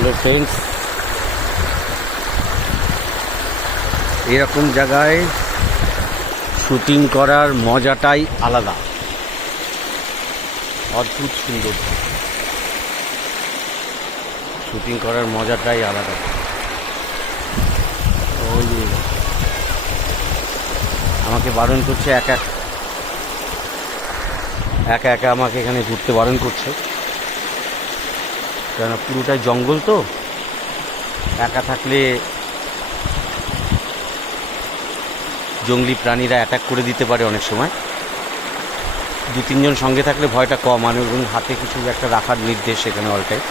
Hello friends, এরকম জায়গায় shooting করার মজাটাই আলাদা, অদ্ভুত সুন্দর। শুটিং করার মজাটাই আলাদা। ওই আমাকে বারণ করছে, একা একা আমাকে এখানে ঘুরতে বারণ করছে, কেন পুরোটাই জঙ্গল তো। একা থাকলে জঙ্গলি প্রাণীরা অ্যাটাক করে দিতে পারে অনেক সময়। 2-3 জন সঙ্গে থাকলে ভয়টা কম, মানে এবং হাতে কিছু একটা রাখার নির্দেশ সেখানে অলটাই,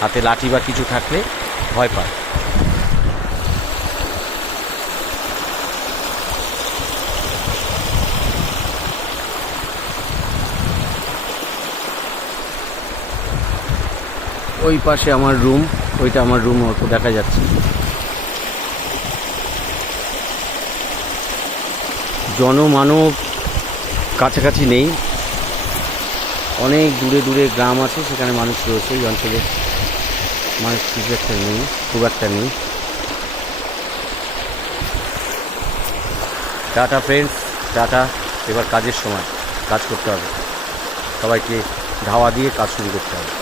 হাতে লাঠি বা কিছু থাকলে ভয় পায়। ওই পাশে আমার রুম, ওইটা আমার রুম, অত দেখা যাচ্ছে। জনমানব কাছাকাছি নেই, অনেক দূরে দূরে গ্রাম আছে, সেখানে মানুষ রয়েছে। এই অঞ্চলে মানুষ খুব একটা নেই। Tata friends, tata. এবার কাজের সময়, কাজ করতে হবে, সবাইকে ধাওয়া দিয়ে কাজ শুরু করতে হবে।